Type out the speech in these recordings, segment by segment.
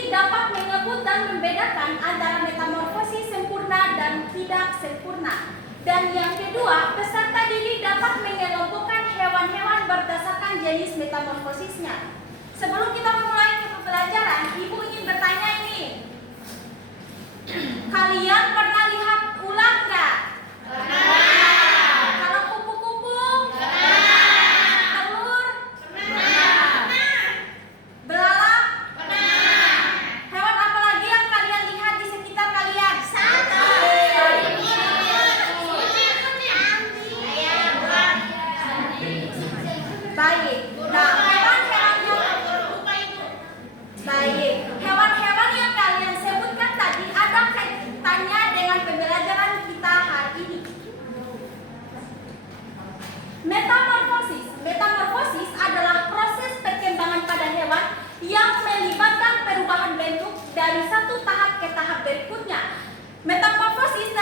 Siti dapat menyebut dan membedakan antara metamorfosis sempurna dan tidak sempurna. Dan yang kedua, peserta didik dapat mengelompokkan hewan-hewan berdasarkan jenis metamorfosisnya. Sebelum kita memulai pembelajaran, Ibu ingin bertanya ini. Kalian pernah lihat ular nggak? Pernah. Kalau kupu-kupu? Pernah. Telur? Pernah. Belalak? Pernah. Hewan apa lagi yang kalian lihat di sekitar kalian? Satu. Baik. Nah, hewan-hewan yang kalian sebutkan tadi ada kaitannya dengan pembelajaran kita hari ini. Metamorfosis adalah proses perkembangan pada hewan yang melibatkan perubahan bentuk dari satu tahap ke tahap berikutnya. Metamorfosis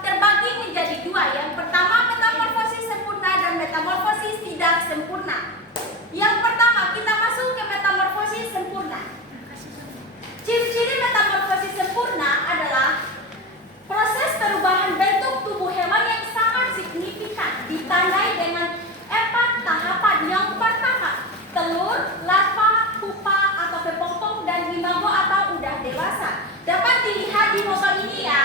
terbagi menjadi dua. Yang pertama, metamorfosis sempurna dan metamorfosis tidak sempurna. Yang pertama, kita masuk ke metamorfosis sempurna. Ciri-ciri metamorfosis sempurna adalah proses perubahan bentuk tubuh hewan yang sangat signifikan, ditandai dengan 4 tahapan. Yang pertama, telur, larva, pupa atau kepompong, dan imago atau udah dewasa. Dapat dilihat di foto ini ya.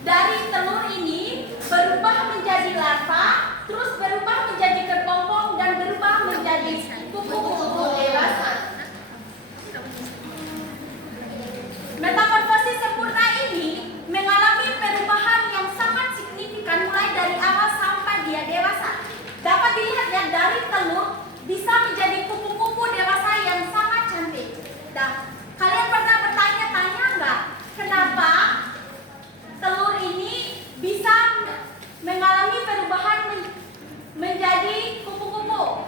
Dari telur ini berubah menjadi larva, terus berubah menjadi kepompong, dan berubah menjadi kupu-kupu dewasa. Metamorfosis sempurna ini mengalami perubahan yang sangat signifikan mulai dari awal sampai dia dewasa. Dapat dilihat ya, dari telur bisa menjadi kupu-kupu dewasa yang sangat cantik. Nah, kalian pernah bertanya-tanya nggak kenapa telur ini bisa mengalami perubahan menjadi kupu-kupu?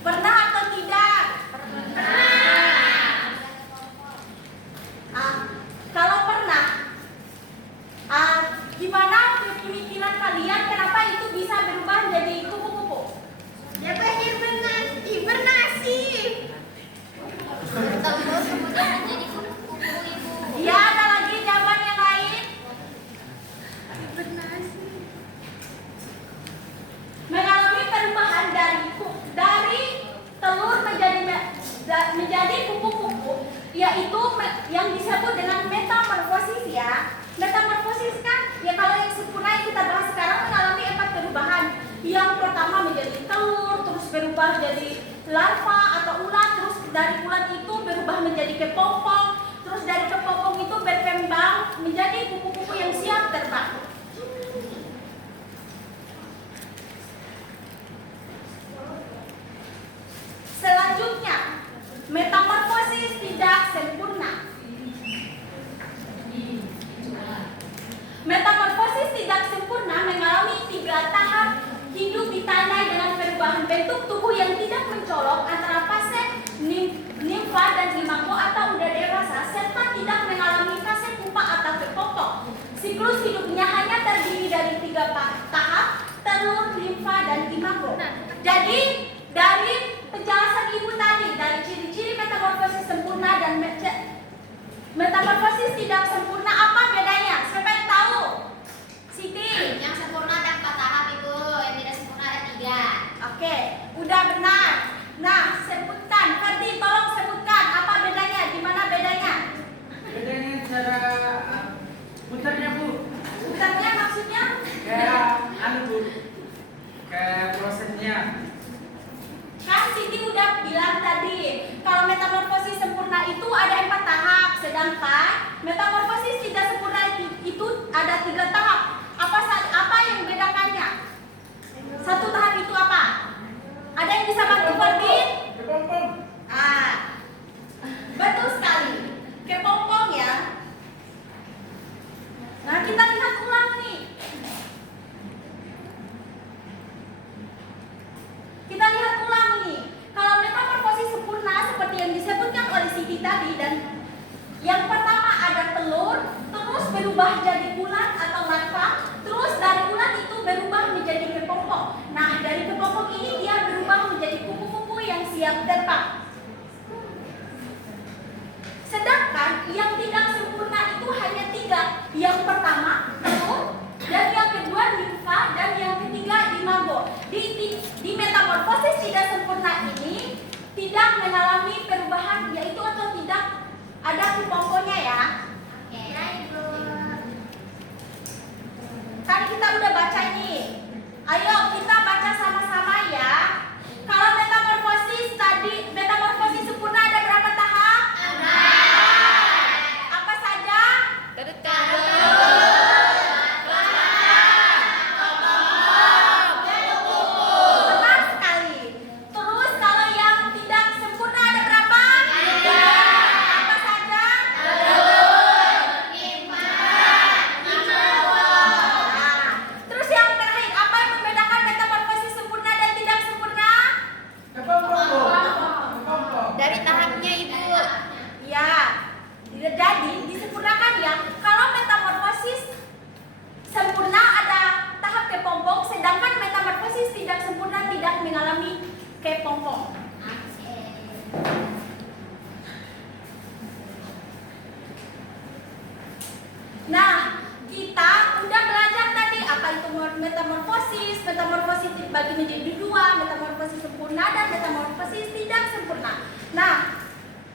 Pernah atau tidak? Pernah. Kalau pernah, gimana pemikiran kalian kenapa itu bisa berubah menjadi kupu-kupu? Ya, hibernasi. Telur kemudian menjadi kupu-kupu, Ibu. Ya, ada lagi jawaban yang lain. Hibernasi. Mengalami perubahan dari telur menjadi kupu-kupu, yaitu yang disebut dengan metamorfosis ya. Metamorfosis kan, ya kalau yang sempurna yang kita bahas sekarang mengalami 4 perubahan. Yang pertama menjadi telur, terus berubah jadi larva atau ulat, terus dari ulat itu berubah menjadi kepompong, terus dari kepompong itu berkembang menjadi kupu-kupu yang siap terbang. Selanjutnya, metamorfosis tidak sempurna. Metamorfosis tidak sempurna mengalami 3 tahap hidup ditandai dengan perubahan bentuk tubuh yang tidak mencolok antara fase nimfa dan imago atau udah dewasa, serta tidak mengalami fase pupa atau kepompong. Siklus hidupnya hanya terdiri dari 3 tahap, telur, nimfa, dan imago. Jadi dari penjelasan Ibu tadi, dari ciri-ciri metamorfosis sempurna dan metamorfosis tidak sempurna, apa bedanya? Siapa yang tahu? Siti. Yang sempurna ada 4 tahap, Ibu. Yang tidak sempurna ada 3. Oke, udah benar. Nah, sebutkan. Ferdi, tolong sebutkan apa bedanya? Gimana bedanya? Bedanya cara putarnya, Bu. Putarnya maksudnya? Kayak Bu. Kayak prosesnya. Kan Siti udah bilang tadi, kalau metamorfosis sempurna itu ada 4 tahap, sedangkan metamorfosis tidak sempurna itu ada 3 tahap. Apa yang membedakannya? 1 tahap itu apa? Ada yang bisa bantu Ferdi? Kepompong. Betul sekali. Kepompong ya. Nah, kita lihat ulang nih. Kita lihat ulang nih. Kalau metamorfosis sempurna seperti yang disebutkan oleh Siti tadi, dan yang pertama ada telur, terus berubah jadi ulat atau larva, terus dari ulat itu berubah menjadi kepompong. Nah, dari kepompong ini dia berubah menjadi kupu-kupu yang siap terbang. Dari tahapnya Ibu. Ya, jadi disempurnakan ya. Kalau metamorfosis sempurna ada tahap kepompong, sedangkan metamorfosis tidak sempurna tidak mengalami kepompong. Nah, kita udah belajar tadi apa itu metamorfosis, metamorfosis dibagi menjadi dua, metamorfosis sempurna dan metamorfosis tidak sempurna. Nah,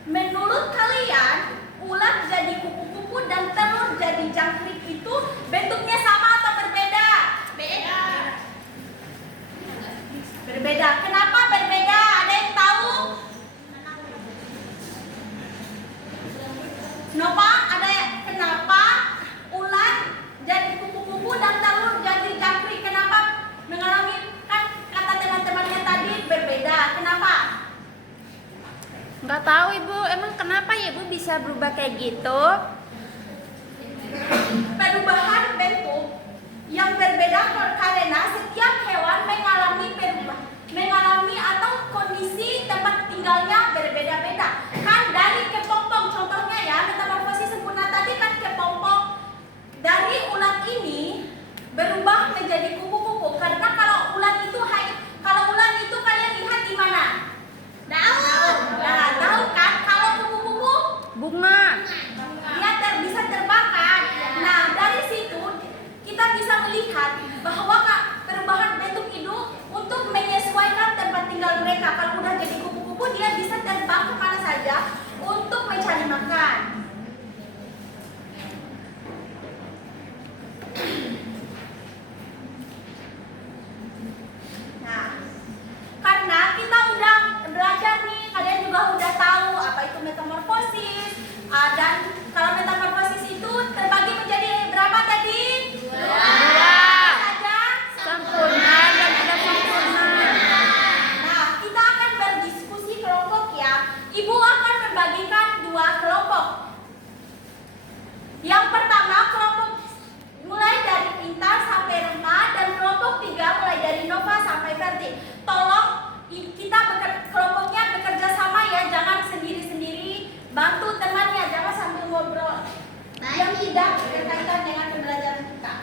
menurut kalian ulat jadi kupu-kupu dan telur jadi jangkrik itu bentuknya sama atau berbeda? Beda. Berbeda. Kenapa berbeda? Ada yang tahu? Nova, ada yang kenapa ulat jadi kupu-kupu dan telur jadi jangkrik? Kenapa mengalami, kan kata teman-temannya tadi berbeda. Kenapa? Nggak tahu Ibu, emang kenapa ya Ibu bisa berubah kayak gitu? Perubahan bentuk yang berbeda karena setiap hewan mengalami atau kondisi tempat tinggalnya berbeda-beda. Kan dari kepompong contohnya ya, metamorfosis sempurna tadi kan kepompong. Dari ulat ini berubah menjadi kupu-kupu karena kalau ulat itu kalian lihat di mana? Daun. Nah, tahu kan kalau kupu-kupu Bunga. dia bisa terbakar. Nah, dari situ kita bisa melihat bahwa perubahan bentuk itu untuk menyesuaikan tempat tinggal mereka. Kalau udah jadi kupu-kupu, dia bisa terbang kemana saja untuk mencari makan. Nah, karena kita udah belajar nih, kalian juga udah tahu apa itu metamorfosis. Dan kalau metamorfosis itu terbagi menjadi berapa tadi? Dua. Saja. Sempurna dan tidak sempurna. Nah, kita akan berdiskusi kelompok ya. Ibu akan membagikan dua kelompok. Yang pertama kelompok mulai dari Intan sampai Rema, dan kelompok tiga mulai dari Nova sampai Ferdi. Tolong kita kelompoknya bekerja sama ya, jangan sendiri-sendiri. Bantu temannya, jangan sambil ngobrol yang tidak berkaitan dengan pembelajaran kita.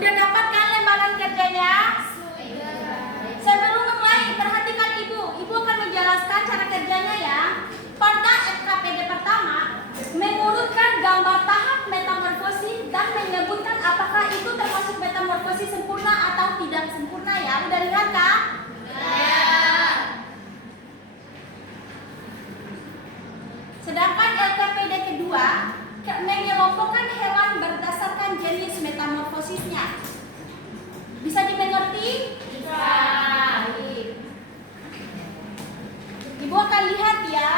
Udah dapat kan lembaran kerjanya? Sebelum memulai, perhatikan ibu. Ibu akan menjelaskan cara kerjanya ya. Pada SKPD pertama, mengurutkan gambar tahap metamorfosis dan menyebutkan apakah itu termasuk metamorfosis sempurna atau tidak sempurna ya. Udah lihat kan? Sedangkan LKPD kedua mengelompokkan hewan berdasarkan jenis metamorfosisnya. Bisa dimengerti? Bisa. Ibu akan lihat ya.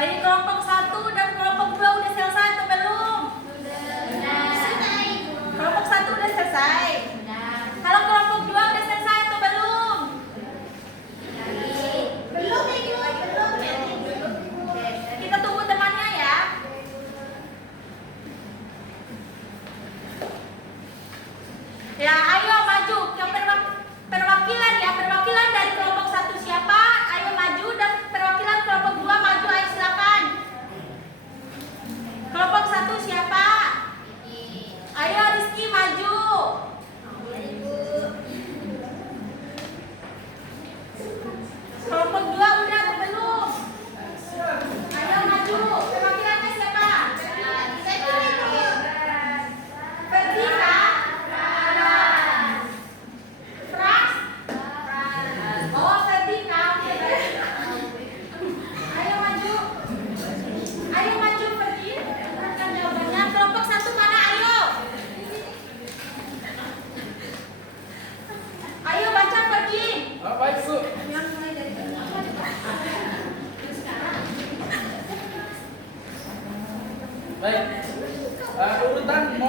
Baik, kelompok 1 dan kelompok 2 udah selesai atau belum? Sudah, Ibu. Kelompok 1 udah selesai. Sudah. Kalau kelompok 2 udah selesai atau belum? Belum, Ibu. Belum. Kita tunggu temannya ya. Ya, ayo maju ke perwakilan ya. Perwakilan dari kelompok 1 siapa? Ayo maju, dan perwakilan kelompok 2 maju, ayo silakan. Kelompok 1 siapa? Ayo Rizky maju. Kelompok 2 udah atau belum? Ayo maju. Perwakilannya siapa? Ferdika? Frans? Oh, Ferdika. Oke, baik. Ayo maju. Ayo maju, Ferdi. Bukan jawabannya. Kelompok 1 mana? Ayo. Ayo baca, Ferdi. Oh, baik, Bu. Yang mulai dari Baik. Urutan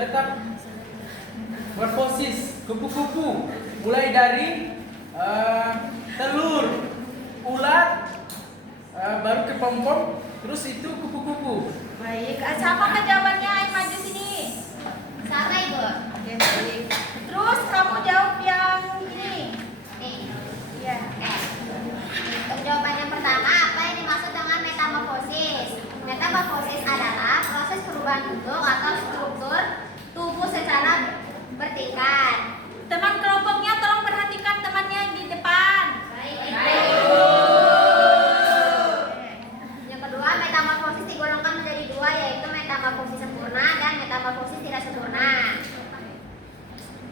metamorfosis kupu-kupu mulai dari telur, ulat, baru ke pom-pom, terus itu kupu-kupu. Baik, siapa jawabannya? Ayo maju sini. Sama, Ibu. Oke, baik. Terus kamu jawab yang ini. Nih. Ya. Untuk jawaban yang pertama, apa yang dimaksud dengan metamorfosis? Metamorfosis adalah proses perubahan bentuk atau struktur tubuh secara bertingkat. Teman kelompoknya tolong perhatikan temannya di depan. Yang kedua, metamorfosis digolongkan menjadi dua, yaitu metamorfosis sempurna dan metamorfosis tidak sempurna.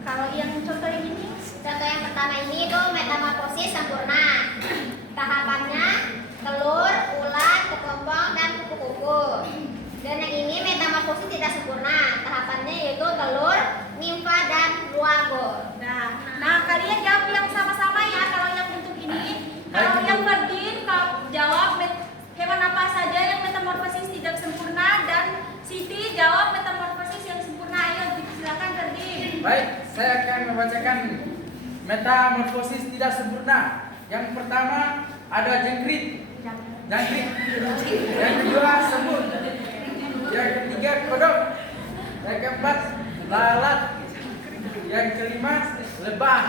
Kalau yang contoh yang ini, Contoh yang pertama ini itu metamorfosis sempurna. Tahapannya telur, ulat, kepompong, dan kupu-kupu. Dan yang ini metamorfosis tidak sempurna. Tahapannya yaitu telur, nimfa, dan luago. nah kalian jawab yang sama-sama ya. Kalau yang bentuk ini, kalau yang Ferdin jawab hewan apa saja yang metamorfosis tidak sempurna, dan Siti jawab metamorfosis yang sempurna. Ayo silakan Ferdin. Baik, saya akan membacakan metamorfosis tidak sempurna. Yang pertama ada jangkrik. Yang kedua semut. Yang ketiga kodok. Yang keempat lalat. Yang kelima lebah.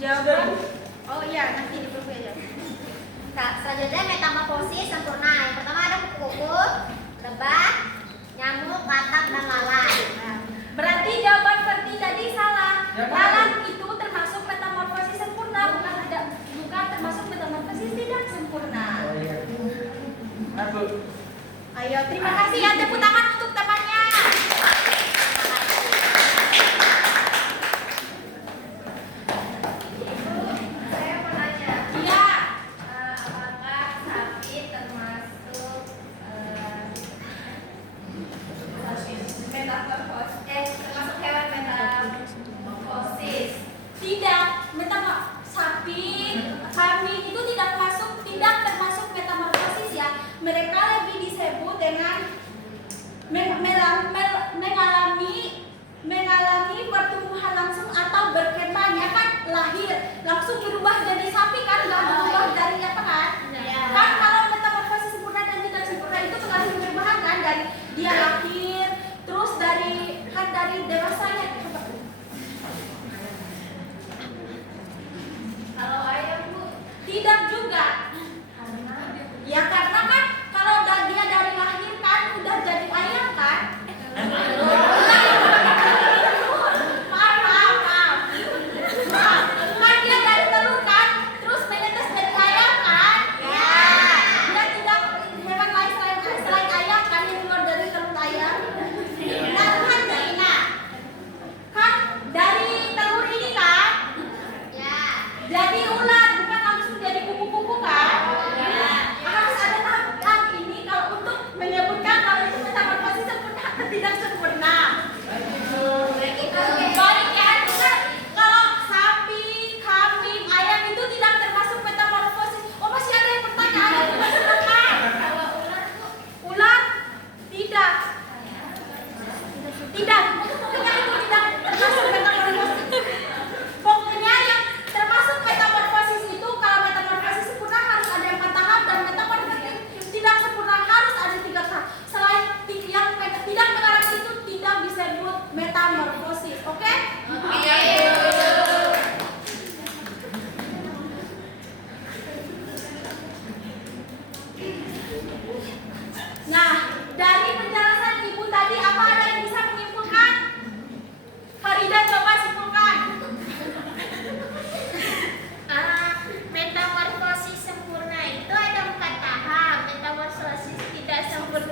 Jawaban? Oh iya, nanti diperlukan ya. Nah, selanjutnya metamorfosis sempurna. Yang pertama ada kupu-kupu, lebah, nyamuk, katak, dan lalat. Berarti jawaban Ferdi tadi salah. Yang mana? Lalat itu termasuk metamorfosis sempurna, bukan termasuk metamorfosis tidak sempurna. Oh iya. Nah, Bu. Ayo, terima kasih ya, tepuk tangan untuk temannya. Saya mau nanya, Iya. apakah sapi termasuk termasuk hewan metamorfosis? Tidak, sapi, kambing itu tidak termasuk metamorfosis ya. Mereka lebih disebut dengan mengalami pertumbuhan langsung atau berkembang ya kan, lahir langsung berubah jadi sapi kan, nggak berubah dari apa kan? Iya. Kan kalau metamorfosis sempurna dan tidak sempurna itu mengalami perubahan kan, dari dia lahir terus dari dewasanya. Kalau ayam, Bu? Tidak juga. Ya karena kan kalau dia dari lahir kan udah jadi ayam kan. Maaf. Kan dia dari telur kan, terus menetas jadi ayam kan. Ya.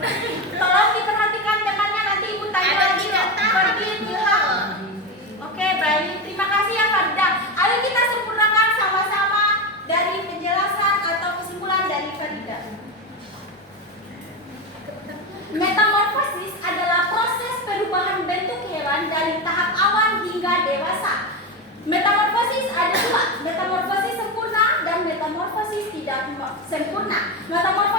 Tolong diperhatikan temannya, nanti ibu tanya Ada lagi. 3 tahap Pergi itu. Ilham. Oke, baik. Terima kasih ya Farida. Ayo kita sempurnakan sama-sama dari penjelasan atau kesimpulan dari Farida. Metamorfosis adalah proses perubahan bentuk hewan dari tahap awal hingga dewasa. Metamorfosis ada 2, metamorfosis sempurna dan metamorfosis tidak sempurna. Metamorfosis